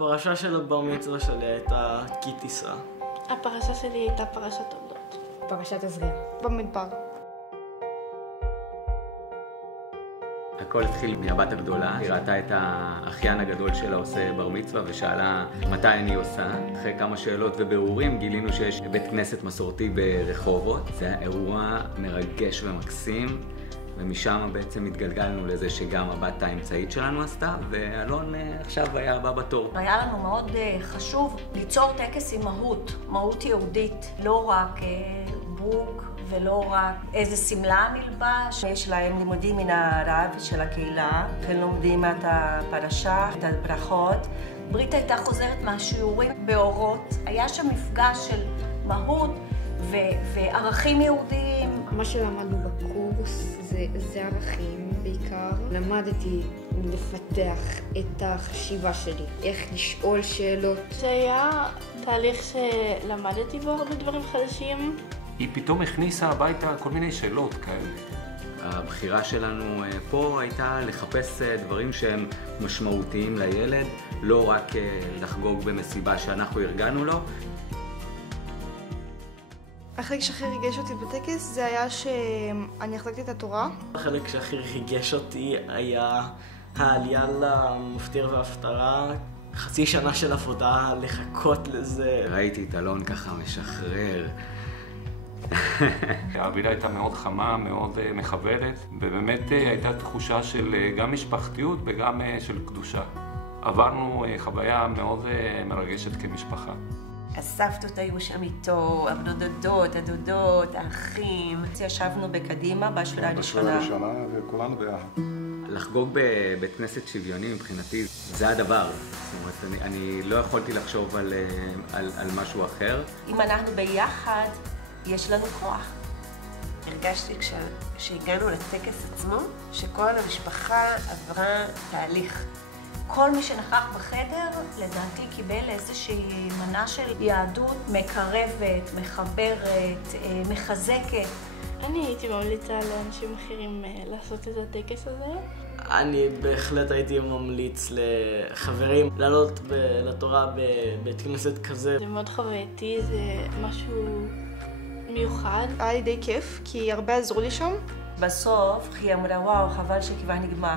הפרשה של הבר מצווה שלי הייתה כי תישא. הפרשה שלי הייתה פרשת תולדות. פרשת עזריה. במדבר. הכל התחיל מהבת הגדולה, היא ראתה את האחיין הגדול שלה עושה בר מצווה ושאלה מתי אני עושה. אחרי כמה שאלות ובירורים גילינו שיש בית כנסת מסורתי ברחובות. זה היה אירוע מרגש ומקסים, ומשם בעצם התגלגלנו לזה שגם הבת האמצעית שלנו עשתה, ואלון עכשיו היה הבא בתור. היה לנו מאוד חשוב ליצור טקס עם מהות יהודית, לא רק בוק ולא רק איזה סמלה נלבש. יש להם לימודים מן הרב של הקהילה, הם לומדים את הפרשה, את הברכות. ברית הייתה חוזרת מהשיעורים באורות. היה שם מפגש של מהות וערכים יהודיים. מה שלמדנו בקורס זה ערכים בעיקר. למדתי לפתח את החשיבה שלי, איך לשאול שאלות. זה היה תהליך שלמדתי בו הרבה דברים חדשים. היא פתאום הכניסה הביתה כל מיני שאלות כאלה. הבחירה שלנו פה הייתה לחפש דברים שהם משמעותיים לילד, לא רק לחגוג במסיבה שאנחנו ארגנו לו. החלק שהכי ריגש אותי בטקס זה היה שאני החזקתי את התורה. החלק שהכי ריגש אותי היה העלייה למפטיר וההפטרה. חצי שנה של עבודה לחכות לזה. ראיתי את אלון ככה משחרר. האווירה הייתה מאוד חמה, מאוד מכבדת, ובאמת הייתה תחושה של גם משפחתיות וגם של קדושה. עברנו חוויה מאוד מרגשת כמשפחה. הסבתות היו שם איתו, הבדודות, הדודות, האחים. ישבנו בקדימה בשבילה הראשונה. וכולנו ביחד. לחגוג בבית כנסת שוויוני מבחינתי זה הדבר. זאת אומרת, אני לא יכולתי לחשוב על משהו אחר. אם אנחנו ביחד, יש לנו כוח. הרגשתי כשהגענו לטקס עצמו, שכל המשפחה עברה תהליך. כל מי שנכח בחדר, לדעתי, קיבל איזושהי מנה של יהדות מקרבת, מחברת, מחזקת. אני הייתי ממליצה לאנשים אחרים לעשות את הטקס הזה. אני בהחלט הייתי ממליץ לחברים לעלות לתורה בבית כנסת כזה. זה מאוד חווייתי, זה משהו מיוחד. היה לי די כיף, כי הרבה עזרו לי שם. בסוף היא אמרה, וואו, חבל שכבר נגמר.